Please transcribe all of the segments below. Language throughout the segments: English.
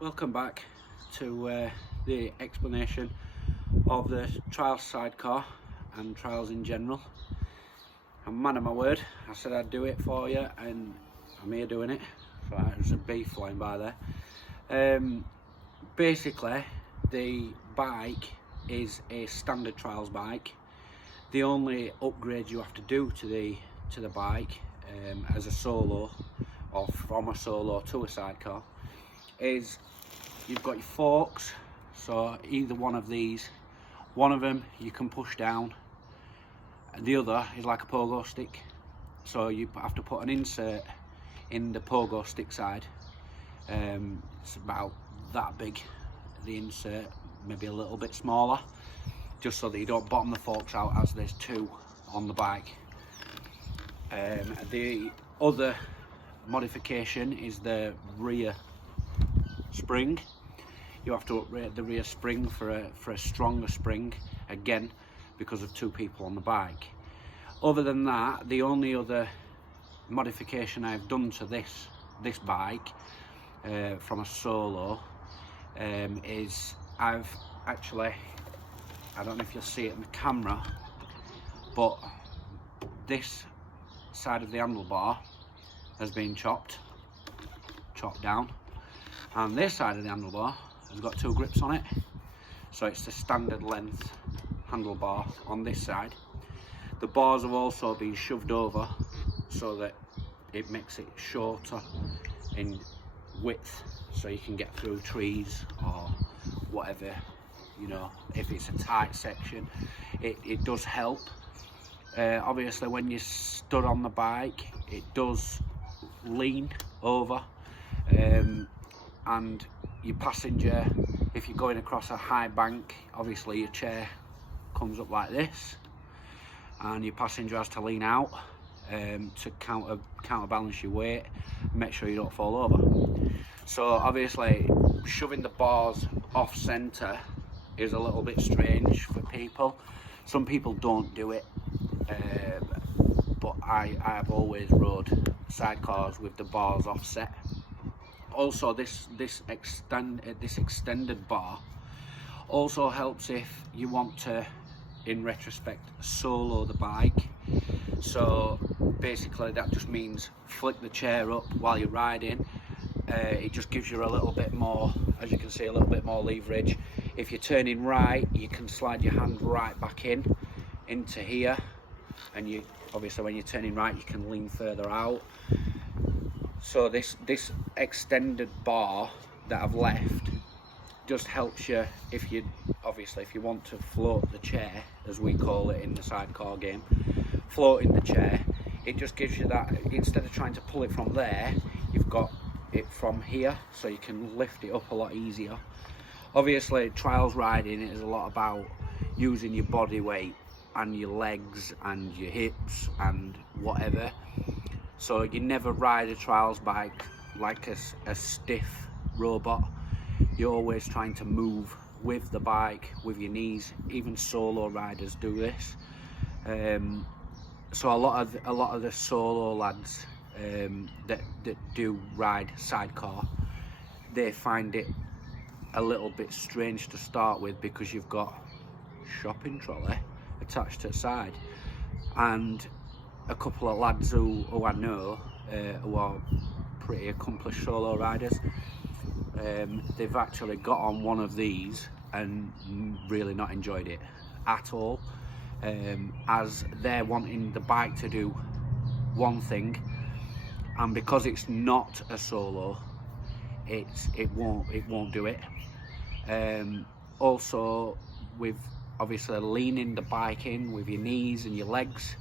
Welcome back to the explanation of the trials sidecar and trials in general. I'm a man of my word. I said I'd do it for you and I'm here doing it. So there's a bee flying by there. Basically the bike is a standard trials bike. The only upgrade you have to do to the bike as a solo or from a solo to a sidecar is you've got your forks. So either one of these, one of them you can push down and the other is like a pogo stick, so you have to put an insert in the pogo stick side. It's about that big, the insert, maybe a little bit smaller, just so that you don't bottom the forks out, as there's two on the bike. The other modification is the rear spring. You have to upgrade the rear spring for a stronger spring, again because of two people on the bike. Other than that, the only other modification I've done to this bike from a solo is I've actually, I don't know if you'll see it in the camera, but this side of the handlebar has been chopped down, and this side of the handlebar has got two grips on it, so it's the standard length handlebar on this side. The bars have also been shoved over so that it makes it shorter in width, so you can get through trees or whatever, you know, if it's a tight section. It does help. Obviously when you're stood on the bike it does lean over, and your passenger, if you're going across a high bank, obviously your chair comes up like this and your passenger has to lean out to counterbalance your weight and make sure you don't fall over. So obviously shoving the bars off centre is a little bit strange for people. Some people don't do it, but I have always rode sidecars with the bars offset. Also this extended bar also helps if you want to, in retrospect, solo the bike. So basically that just means flick the chair up while you're riding. It just gives you a little bit more, as you can see, a little bit more leverage. If you're turning right, you can slide your hand right back into here, and you obviously when you're turning right you can lean further out. So this extended bar that I've left just helps you if you want to float the chair, as we call it in the sidecar game, floating the chair. It just gives you that, instead of trying to pull it from there, you've got it from here, so you can lift it up a lot easier. Obviously trials riding is a lot about using your body weight and your legs and your hips and whatever. So you never ride a trials bike like a stiff robot. You're always trying to move with the bike, with your knees. Even solo riders do this. So a lot of the solo lads that do ride sidecar, they find it a little bit strange to start with, because you've got shopping trolley attached to the side, and a couple of lads who I know who are pretty accomplished solo riders, they've actually got on one of these and really not enjoyed it at all, as they're wanting the bike to do one thing, and because it's not a solo, it won't do it. Also, with obviously leaning the bike in with your knees and your legs,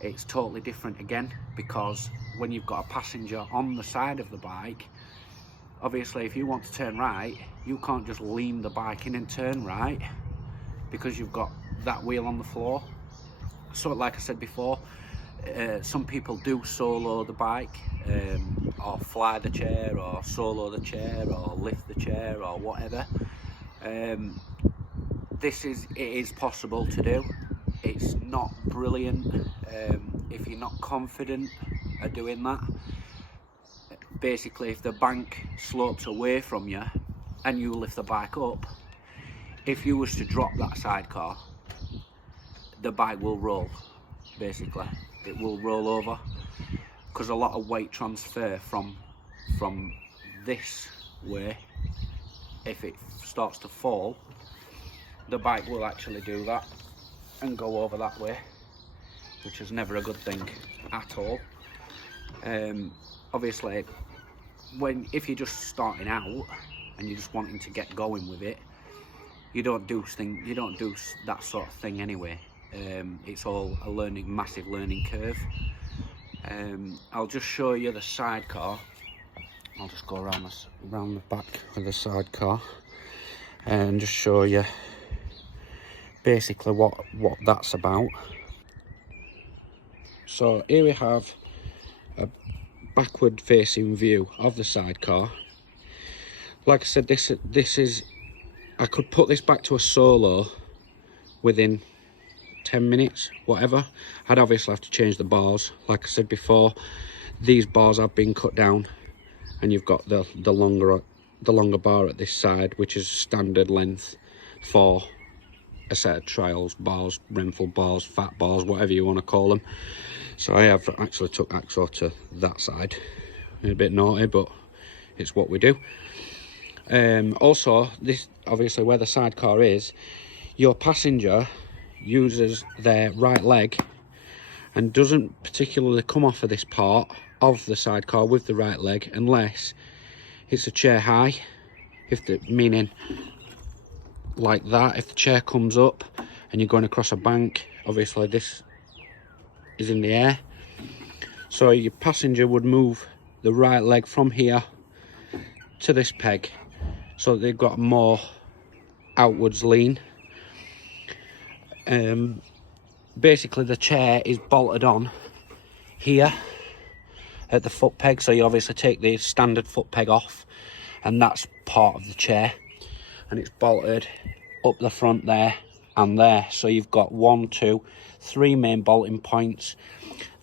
it's totally different again, because when you've got a passenger on the side of the bike, obviously if you want to turn right, you can't just lean the bike in and turn right, because you've got that wheel on the floor. So like I said before, some people do solo the bike, or fly the chair, or solo the chair, or lift the chair, or whatever. It is possible to do. It's not brilliant if you're not confident at doing that. Basically, if the bank slopes away from you and you lift the bike up, if you was to drop that sidecar, the bike will roll, basically. It will roll over, because a lot of weight transfer from this way, if it starts to fall, the bike will actually do that and go over that way, which is never a good thing at all. Obviously, if you're just starting out and you're just wanting to get going with it, you don't do that sort of thing anyway. It's all a massive learning curve. I'll just show you the sidecar. I'll just go around the back of the sidecar and just show you basically what that's about. So here we have a backward facing view of the sidecar. Like I said, this is, I could put this back to a solo within 10 minutes, whatever. I'd obviously have to change the bars. Like I said before, these bars have been cut down, and you've got the longer bar at this side, which is standard length for a set of trials bars, Renfrew bars, fat bars, whatever you want to call them. So I have actually took AXO to that side. A bit naughty, but it's what we do. Also, this obviously where the sidecar is, your passenger uses their right leg and doesn't particularly come off of this part of the sidecar with the right leg unless it's a chair high, meaning like that. If the chair comes up and you're going across a bank, obviously this is in the air, so your passenger would move the right leg from here to this peg, so they've got more outwards lean. Basically the chair is bolted on here at the foot peg, so you obviously take the standard foot peg off, and that's part of the chair, and it's bolted up the front there and there. So you've got 1, 2, 3 main bolting points.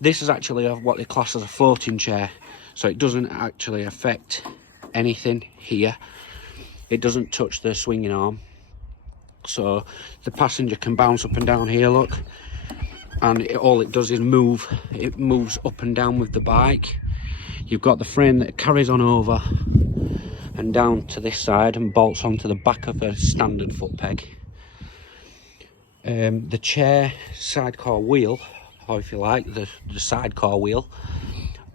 This is actually what they class as a floating chair, so it doesn't actually affect anything here. It doesn't touch the swinging arm, so the passenger can bounce up and down here, look, and all it does is move. It moves up and down with the bike. You've got the frame that carries on over and down to this side and bolts onto the back of a standard foot peg. The chair sidecar wheel, or if you like, the sidecar wheel,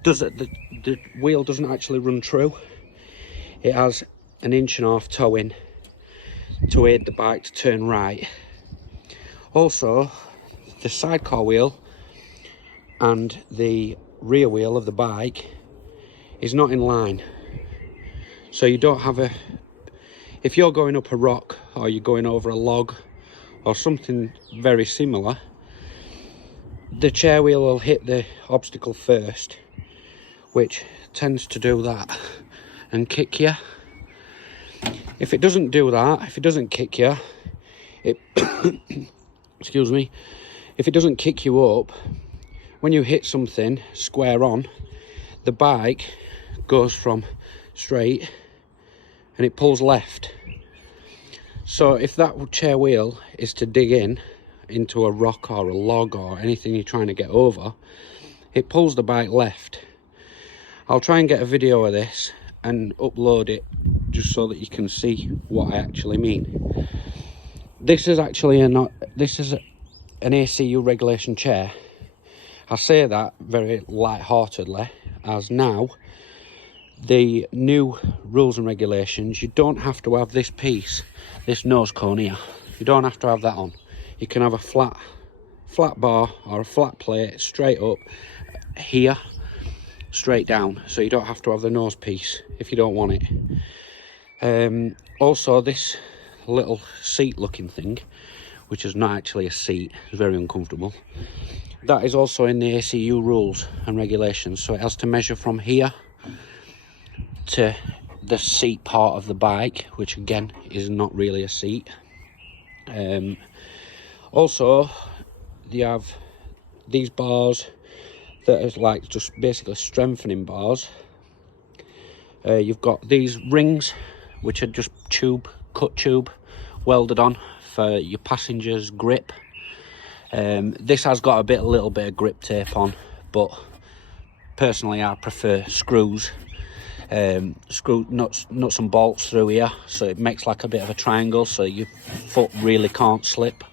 the wheel doesn't actually run true. It has an 1.5 inch toe in to aid the bike to turn right. Also, the sidecar wheel and the rear wheel of the bike is not in line, so you don't have if you're going up a rock or you're going over a log or something very similar, the chair wheel will hit the obstacle first, which tends to do that and kick you. If it doesn't do that, if it doesn't kick you, excuse me, if it doesn't kick you up, when you hit something square on, the bike goes from straight and it pulls left. So if that chair wheel is to dig into a rock or a log or anything you're trying to get over, it pulls the bike left. I'll try and get a video of this and upload it just so that you can see what I actually mean. This is actually an ACU regulation chair. I say that very light-heartedly, as now the new rules and regulations, you don't have to have this piece, this nose cone here. You don't have to have that on. You can have a flat bar or a flat plate straight up here, straight down, so you don't have to have the nose piece if you don't want it. Also, this little seat looking thing, which is not actually a seat, is very uncomfortable. That is also in the ACU rules and regulations, so it has to measure from here to the seat part of the bike, which again is not really a seat. Also, you have these bars that is like just basically strengthening bars. You've got these rings which are just cut tube welded on for your passenger's grip. This has got a little bit of grip tape on, but personally I prefer screws. Screw nuts and bolts through here, so it makes like a bit of a triangle, so your foot really can't slip.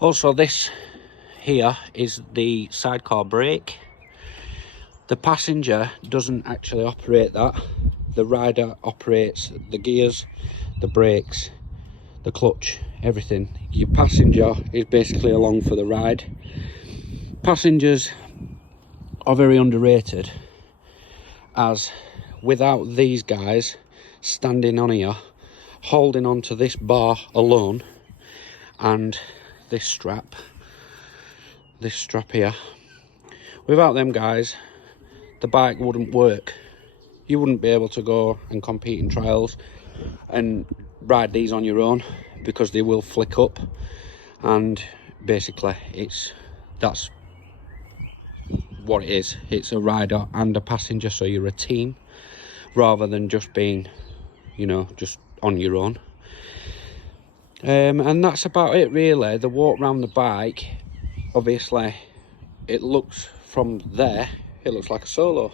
Also, this here is the sidecar brake. The passenger doesn't actually operate that. The rider operates the gears, the brakes, the clutch, everything. Your passenger is basically along for the ride. Passengers are very underrated, as without these guys standing on here, holding onto this bar alone, and this strap here, without them guys, the bike wouldn't work. You wouldn't be able to go and compete in trials and ride these on your own, because they will flick up. And basically that's what it is. It's a rider and a passenger, so you're a team rather than just being, you know, just on your own. And that's about it really. The walk around the bike, obviously it looks from there, it looks like a solo,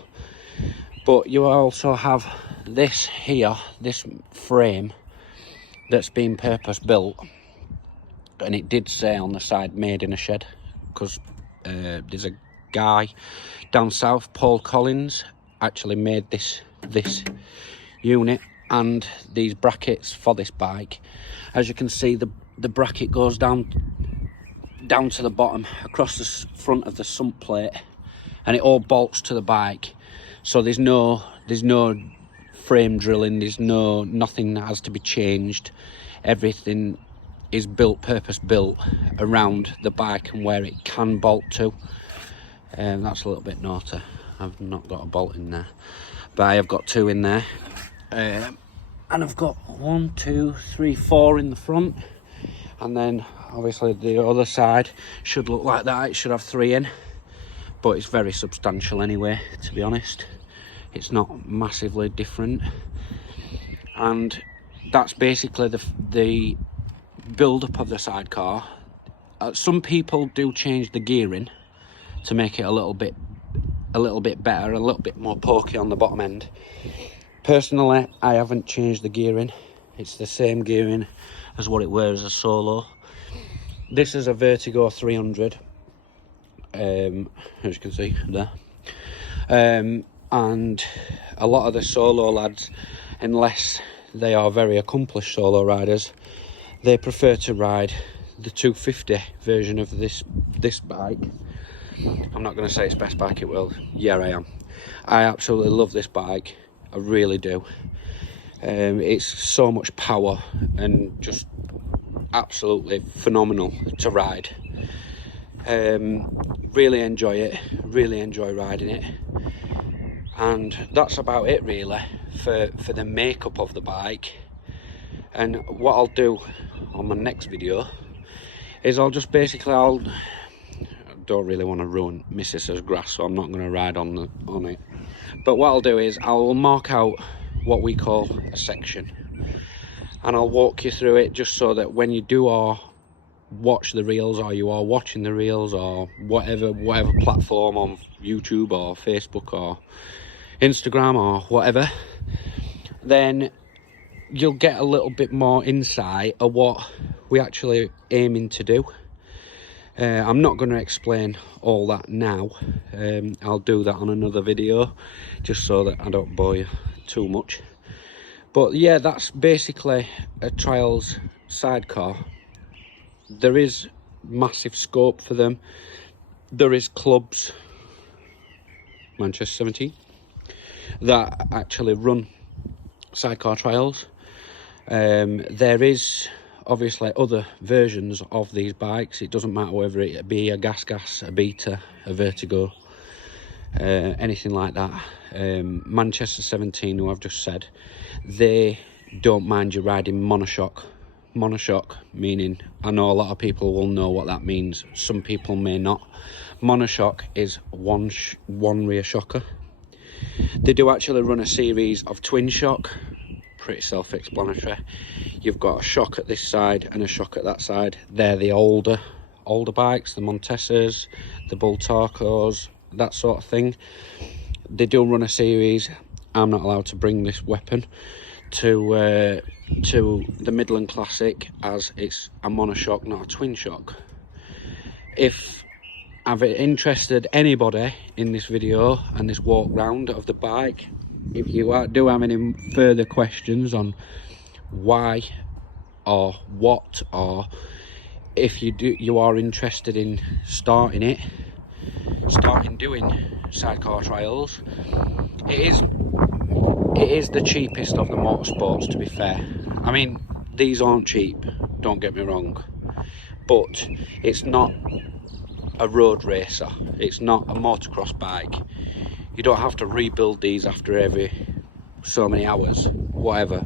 but you also have this here, this frame that's been purpose built, and it did say on the side made in a shed, because there's a guy down south, Paul Collins, actually made this unit and these brackets for this bike. As you can see, the bracket goes down to the bottom across the front of the sump plate, and it all bolts to the bike. So there's no frame drilling, nothing that has to be changed. Everything is purpose built around the bike and where it can bolt to. That's a little bit naughty. I've not got a bolt in there, but I have got 2 in there. And I've got 1, 2, 3, 4 in the front, and then obviously the other side should look like that. It should have 3 in, but it's very substantial anyway, to be honest. It's not massively different. And that's basically the build-up of the sidecar. Some people do change the gearing to make it a little bit better, a little bit more pokey on the bottom end. Personally, I haven't changed the gearing. It's the same gearing as what it was as a solo. This is a Vertigo 300, as you can see there. And a lot of the solo lads, unless they are very accomplished solo riders, they prefer to ride the 250 version of this bike. I'm not going to say it's best bike it will. Yeah, I am. I absolutely love this bike. I really do. It's so much power and just absolutely phenomenal to ride. Really enjoy it. Really enjoy riding it. And that's about it really for the makeup of the bike. And what I'll do on my next video is I don't really want to ruin my sister's grass, so I'm not going to ride on it. But what I'll do is I'll mark out what we call a section, and I'll walk you through it, just so that when you do watch the reels, or you are watching the reels, or whatever platform on YouTube or Facebook or Instagram or whatever, then you'll get a little bit more insight of what we're actually aiming to do. I'm not going to explain all that now. I'll do that on another video, just so that I don't bore you too much. But yeah, that's basically a trials sidecar. There is massive scope for them. There is clubs, Manchester 17, that actually run sidecar trials. There is obviously other versions of these bikes. It doesn't matter whether it be a gas, a Beta, a Vertigo, anything like that. Manchester 17, who I've just said, they don't mind you riding monoshock. Monoshock meaning, I know a lot of people will know what that means, some people may not. Monoshock is one rear shocker. They do actually run a series of twin shock pretty self-explanatory. You've got a shock at this side and a shock at that side. They're the older bikes, the Montesas, the Bull Tarcos, that sort of thing. They do run a series. I'm not allowed to bring this weapon to the Midland Classic, as it's a monoshock, not a twin shock. If I've interested anybody in this video and this walk round of the bike, if you do have any further questions on why or what, or if you are interested in starting doing sidecar trials, it is the cheapest of the motorsports, to be fair. I mean, these aren't cheap, don't get me wrong, but it's not a road racer, it's not a motocross bike. You don't have to rebuild these after every so many hours, whatever.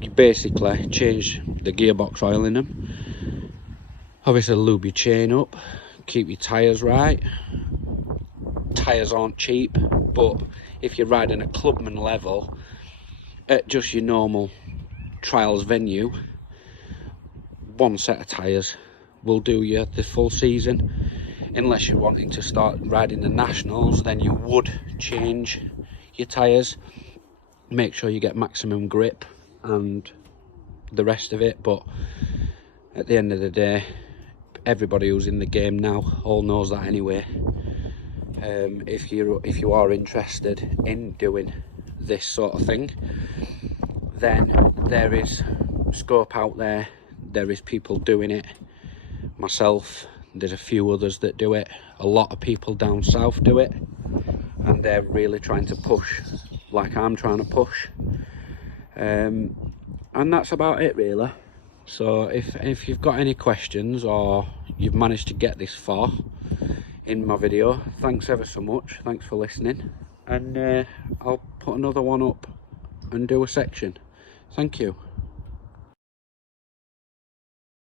You basically change the gearbox oil in them, obviously lube your chain up, keep your tyres right. Tyres aren't cheap, but if you're riding at clubman level at just your normal trials venue, one set of tyres will do you the full season. Unless you're wanting to start riding the nationals, then you would change your tyres, make sure you get maximum grip and the rest of it. But at the end of the day, everybody who's in the game now all knows that anyway. If you are interested in doing this sort of thing, then there is scope out there. There is people doing it. Myself, there's a few others that do it. A lot of people down south do it, and they're really trying to push like I'm trying to push. And that's about it, really. So if you've got any questions, or you've managed to get this far in my video, thanks ever so much. Thanks for listening, and I'll put another one up and do a section. Thank you.